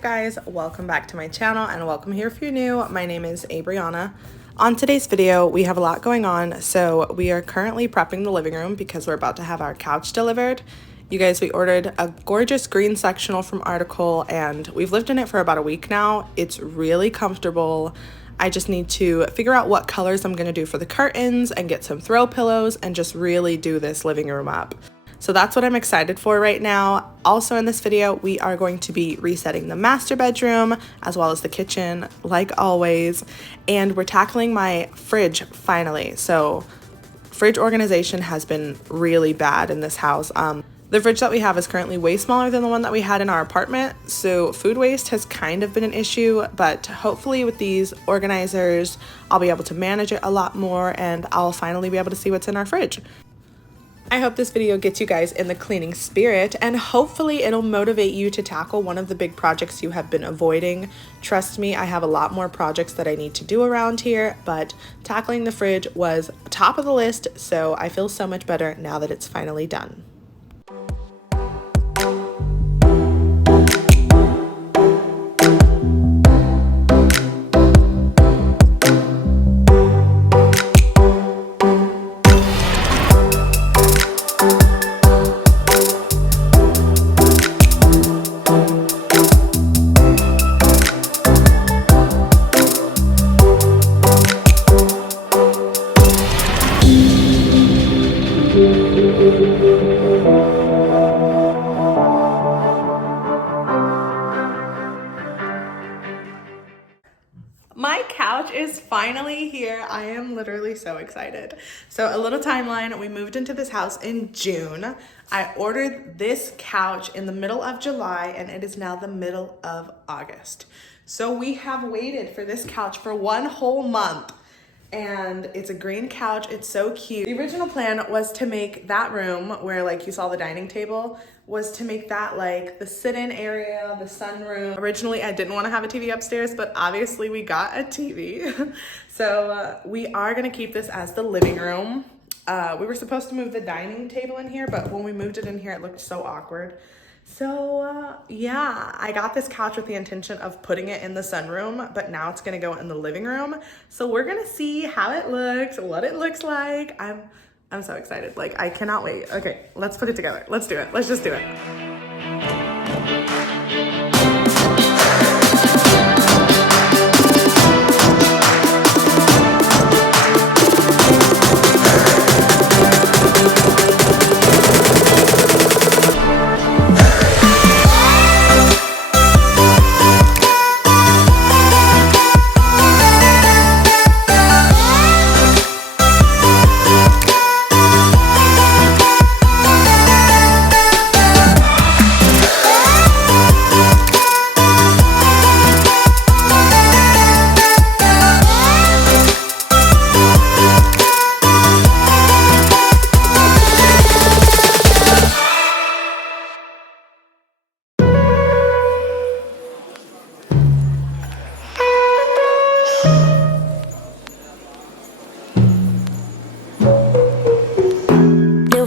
guys, welcome back to my channel and welcome here if you're new. My name is Abrianna. On today's video, we have a lot going on. So we are currently prepping the living room because we're about to have our couch delivered. You guys, we ordered a gorgeous green sectional from Article and we've lived in it for about a week now. It's really comfortable. I just need to figure out what colors I'm gonna do for the curtains and get some throw pillows and just really do this living room up. So that's what I'm excited for right now. Also in this video, we are going to be resetting the master bedroom as well as the kitchen, like always. And we're tackling my fridge finally. So fridge organization has been really bad in this house. The fridge that we have is currently way smaller than the one that we had in our apartment. So food waste has kind of been an issue, but hopefully with these organizers, I'll be able to manage it a lot more and I'll finally be able to see what's in our fridge. I hope this video gets you guys in the cleaning spirit and hopefully it'll motivate you to tackle one of the big projects you have been avoiding. Trust me, I have a lot more projects that I need to do around here, but tackling the fridge was top of the list, so I feel so much better now that it's finally done. My couch is finally here. I am literally so excited. So a little timeline, we moved into this house in June. I ordered this couch in the middle of July and it is now the middle of August. So we have waited for this couch for one whole month. And it's a green couch. It's so cute. The original plan was to make that room where like you saw the dining table, was to make that like the sit-in area, the sunroom. Originally, I didn't want to have a TV upstairs, but obviously we got a TV. So we are gonna keep this as the living room. We were supposed to move the dining table in here, but when we moved it in here, it looked so awkward. So yeah, I got this couch with the intention of putting it in the sunroom, but now it's gonna go in the living room. So we're gonna see how it looks, what it looks like. I'm so excited. Like, I cannot wait. Okay, let's put it together. Let's do it. Let's just do it.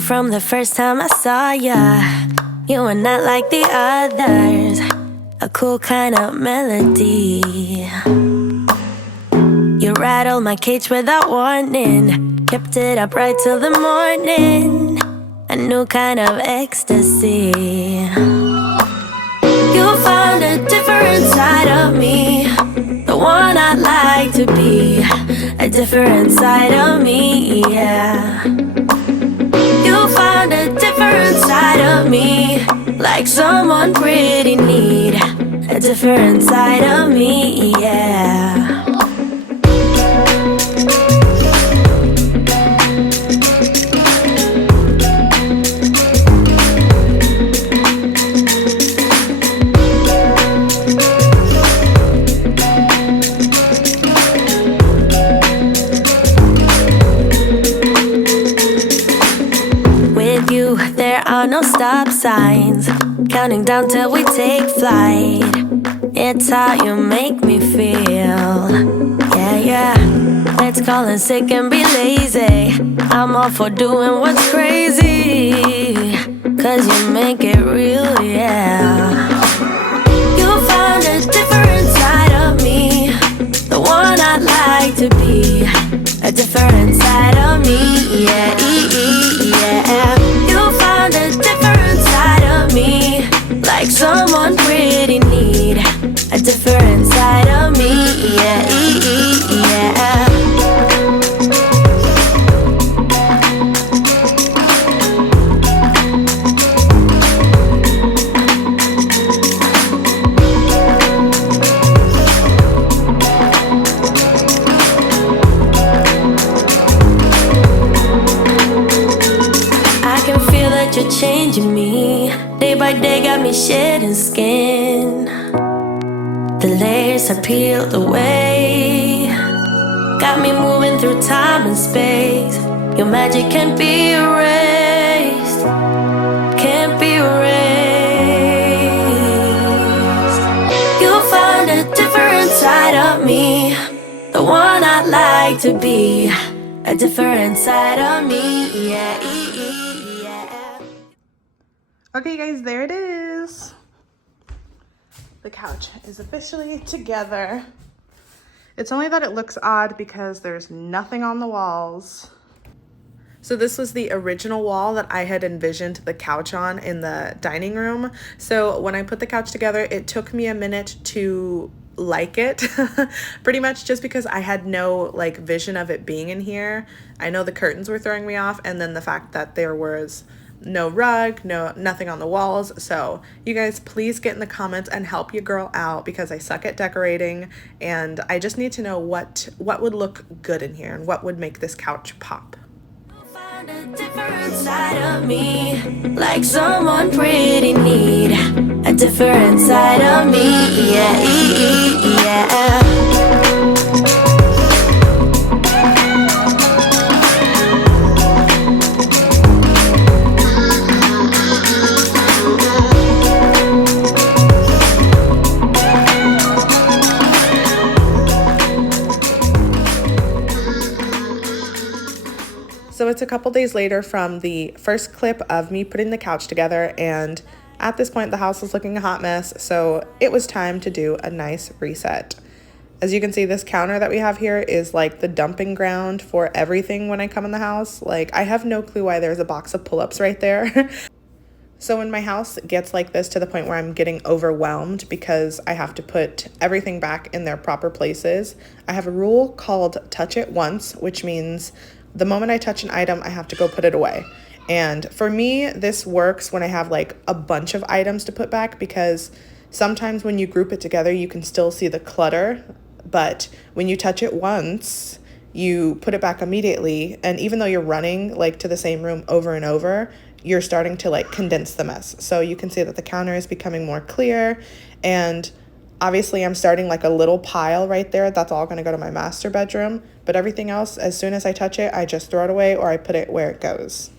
From the first time I saw ya, you were not like the others. A cool kind of melody. You rattled my cage without warning, kept it up right till the morning. A new kind of ecstasy. You found a different side of me, the one I'd like to be. A different side of me, yeah. You found a different side of me, like someone pretty neat. A different side of me, yeah. No stop signs, counting down till we take flight. It's how you make me feel. Yeah, yeah. Let's call in sick and be lazy. I'm all for doing what's crazy, 'cause you make it real, yeah. You found to be a different side of me, yeah, yeah. You found a different side of me, like someone pretty need a different side of me, yeah, yeah. You're changing me, day by day got me shedding skin. The layers are peeled away, got me moving through time and space. Your magic can't be erased, can't be erased. You found a different side of me, the one I'd like to be, a different side of me, yeah. Okay guys, there it is. The couch is officially together. It's only that it looks odd because there's nothing on the walls. So this was the original wall that I had envisioned the couch on in the dining room. So when I put the couch together, it took me a minute to like it pretty much just because I had no like vision of it being in here. I know the curtains were throwing me off, and then the fact that there was no rug, nothing on the walls. So you guys please get in the comments and help your girl out because I suck at decorating, and I just need to know what would look good in here and what would make this couch pop. Find a different side of me, like someone pretty need a different side of me, yeah, yeah. So it's a couple days later from the first clip of me putting the couch together, and at this point the house was looking a hot mess, so it was time to do a nice reset. As you can see, this counter that we have here is like the dumping ground for everything when I come in the house. Like, I have no clue why there's a box of pull-ups right there. So when my house gets like this to the point where I'm getting overwhelmed because I have to put everything back in their proper places, I have a rule called touch it once, which means the moment I touch an item, I have to go put it away. And for me, this works when I have like a bunch of items to put back, because sometimes when you group it together, you can still see the clutter. But when you touch it once, you put it back immediately. And even though you're running like to the same room over and over, you're starting to like condense the mess. So you can see that the counter is becoming more clear, and obviously I'm starting like a little pile right there. That's all gonna go to my master bedroom, but everything else, as soon as I touch it, I just throw it away or I put it where it goes.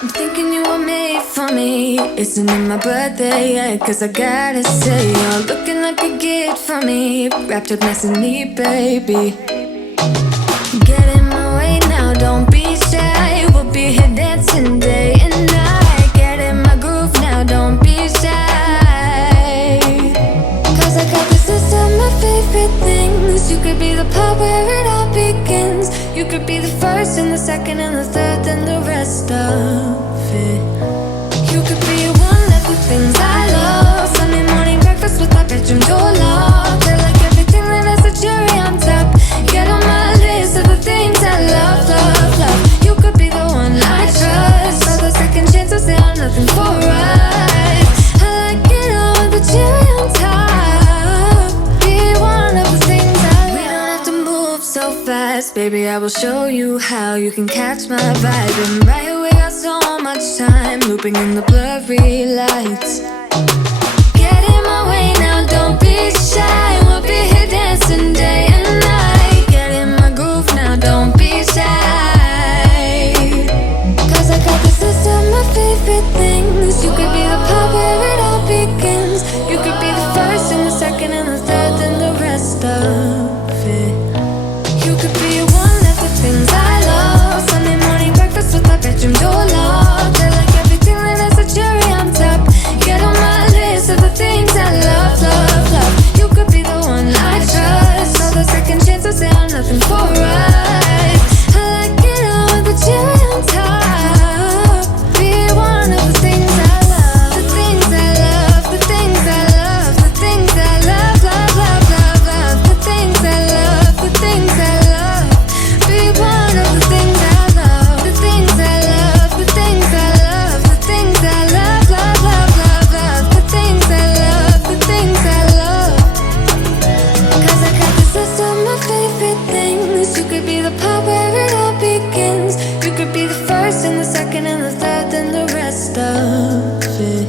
I'm thinking you were made for me. Isn't it my birthday yet? Cause I gotta say, you're looking like a gift for me, wrapped up nice and neat, baby. Get in my way now, don't be shy. We'll be here dancing day and night. Get in my groove now, don't be shy. Cause I got this list of my favorite things. You could be the part where it all begins. You could be the first and the second and the third and the rest of it. You could be one of the things I love. Sunday morning breakfast with our bedroom door locked. I like everything that has a cherry on top. Get on my list of the things I love, love, love. You could be the one I trust. All the second chances, they are nothing for us. I like it all with the cherry on top. Be one of the things I love. We don't have to move so fast, baby, I will show you how you can catch my vibe. And right here we got so much time, looping in the blurry lights. Get in my way now, don't be shy. We'll be here dancing day and night. Get in my groove now, don't be shy. Cause I got this list of my favorite things. You could be the part where it all begins. You could be the first and the second and the third and the rest of it. You could be one of the things I love. Sunday morning breakfast with our bedroom door locked. the second and the third and the rest of it.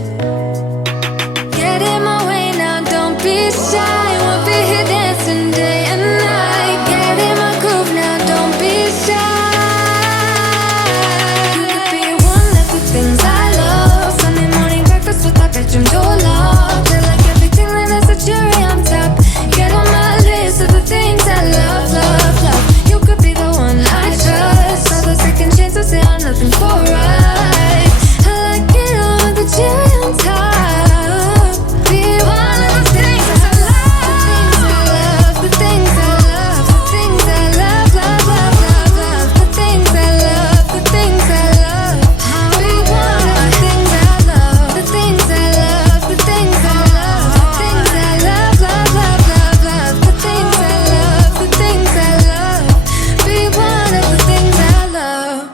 Get in my way now, don't be shy. We'll be here dancing day and night. Get in my groove now, don't be shy. You could be one of the things I love. Sunday morning breakfast with our bedroom door locked. I like everything that has a cherry on top. Get on my list of the things I love, love, love. You could be the one I trust. All the second chances, they are nothing for right. I like it all with the cherry on top. Be one of the things I love. The things I love, the things I love, the things I love, love, love, love, love. The things I love, the things I love. Be one of the things I love. The things I love, the things I love, the things I love, love, love, love, love. The things I love, the things I love. Be one of the things I love.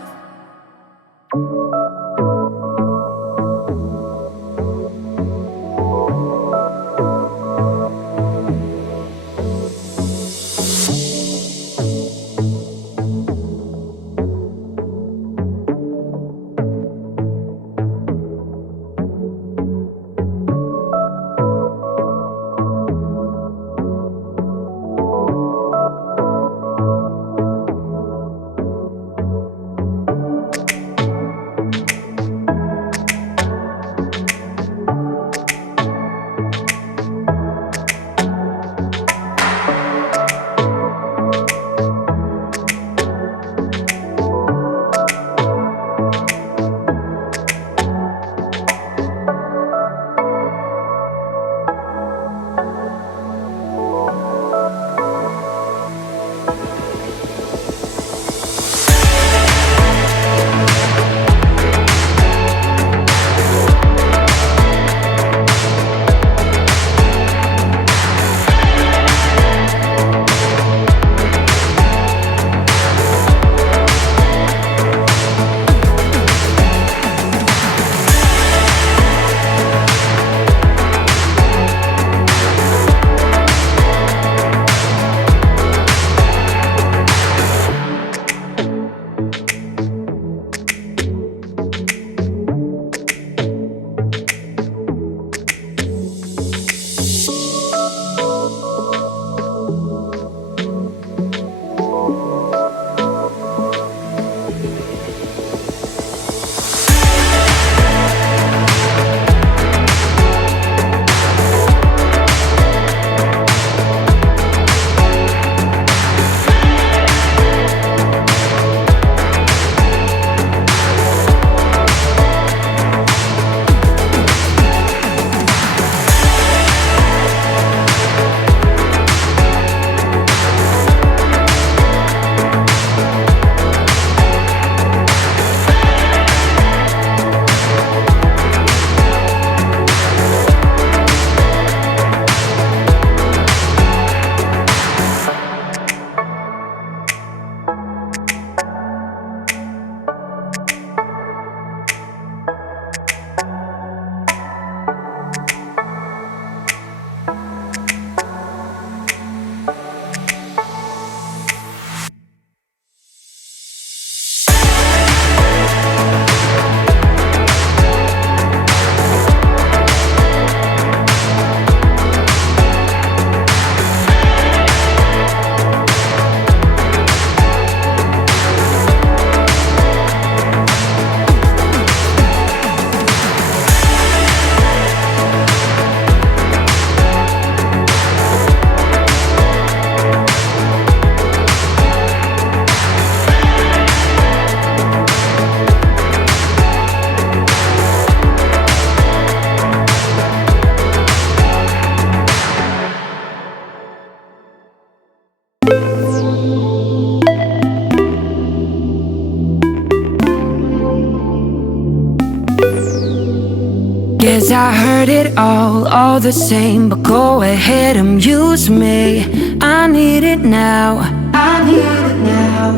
Guess I heard it all the same. But go ahead, amuse me. I need it now. I need it now.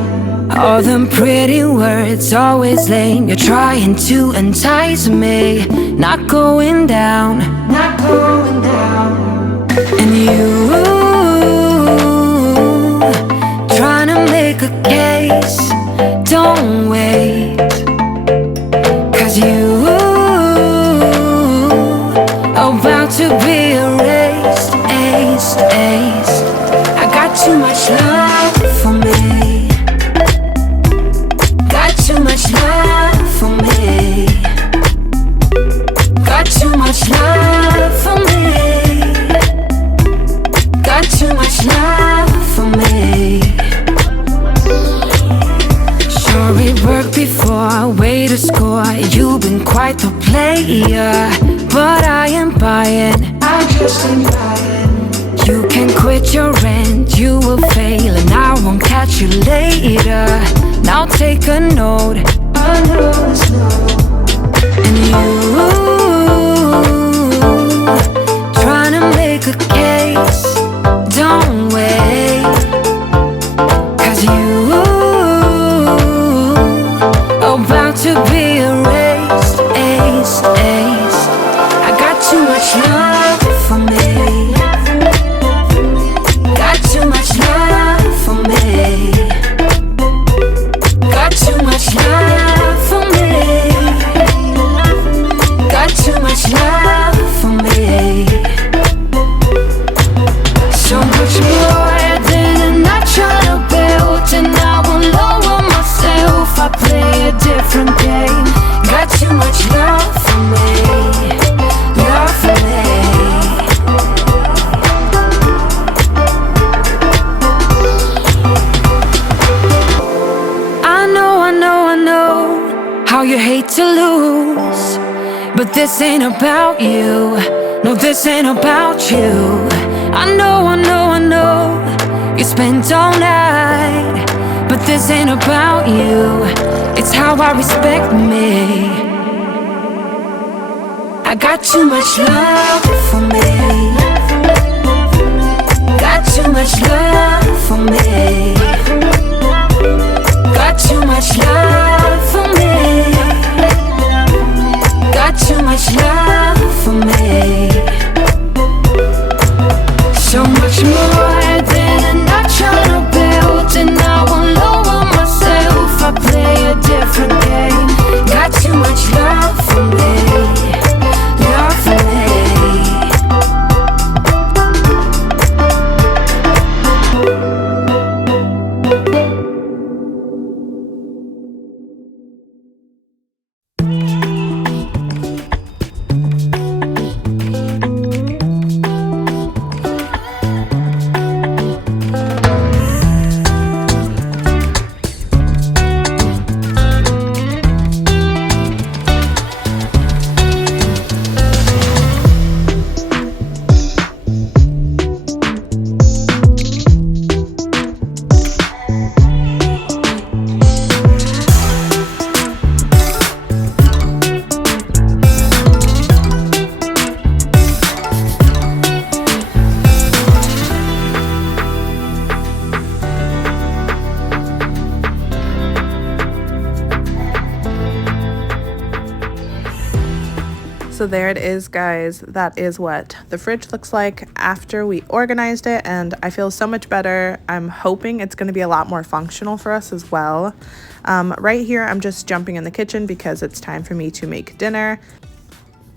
All them pretty words, always lame. You're trying to entice me. Not going down. Not going down. And you trying to make a case. Don't wait. You've been quite the player, but I am buying. I just ain't buying. You can quit your rent, you will fail, and I won't catch you later. Now take a note, another note. And you trying to make a case, don't wait, 'cause you about to be erased, ace, ace. I got too much love for me, got too much love for me, got too much love for me, got too much love for me. So much more than a natural built, and I won't lower myself. I play a different game. Got too much love for me, love for me. I know how you hate to lose, but this ain't about you. No, this ain't about you. I know you spent all night, but this ain't about you. It's how I respect me. I got too much love for me, got too much love for me, got too much love for me, got too much love for me. So much more than a natural built, and I won't lower myself. I play a different game. Got too much love for me, love for me. So there it is, guys. That is what the fridge looks like after we organized it, and I feel so much better. I'm hoping it's going to be a lot more functional for us as well. Right here, I'm just jumping in the kitchen because it's time for me to make dinner.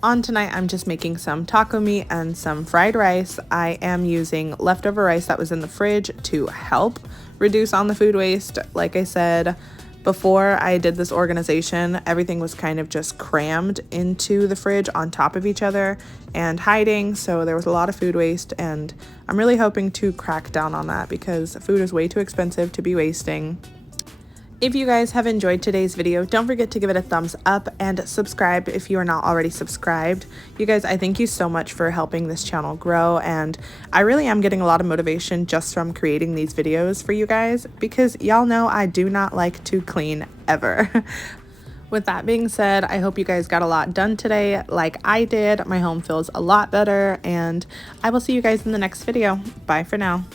On tonight, I'm just making some taco meat and some fried rice. I am using leftover rice that was in the fridge to help reduce on the food waste. Like I said, before I did this organization, everything was kind of just crammed into the fridge on top of each other and hiding, so there was a lot of food waste, and I'm really hoping to crack down on that because food is way too expensive to be wasting. If you guys have enjoyed today's video, don't forget to give it a thumbs up and subscribe if you are not already subscribed. You guys, I thank you so much for helping this channel grow, and I really am getting a lot of motivation just from creating these videos for you guys because y'all know I do not like to clean ever. With that being said, I hope you guys got a lot done today like I did. My home feels a lot better, and I will see you guys in the next video. Bye for now.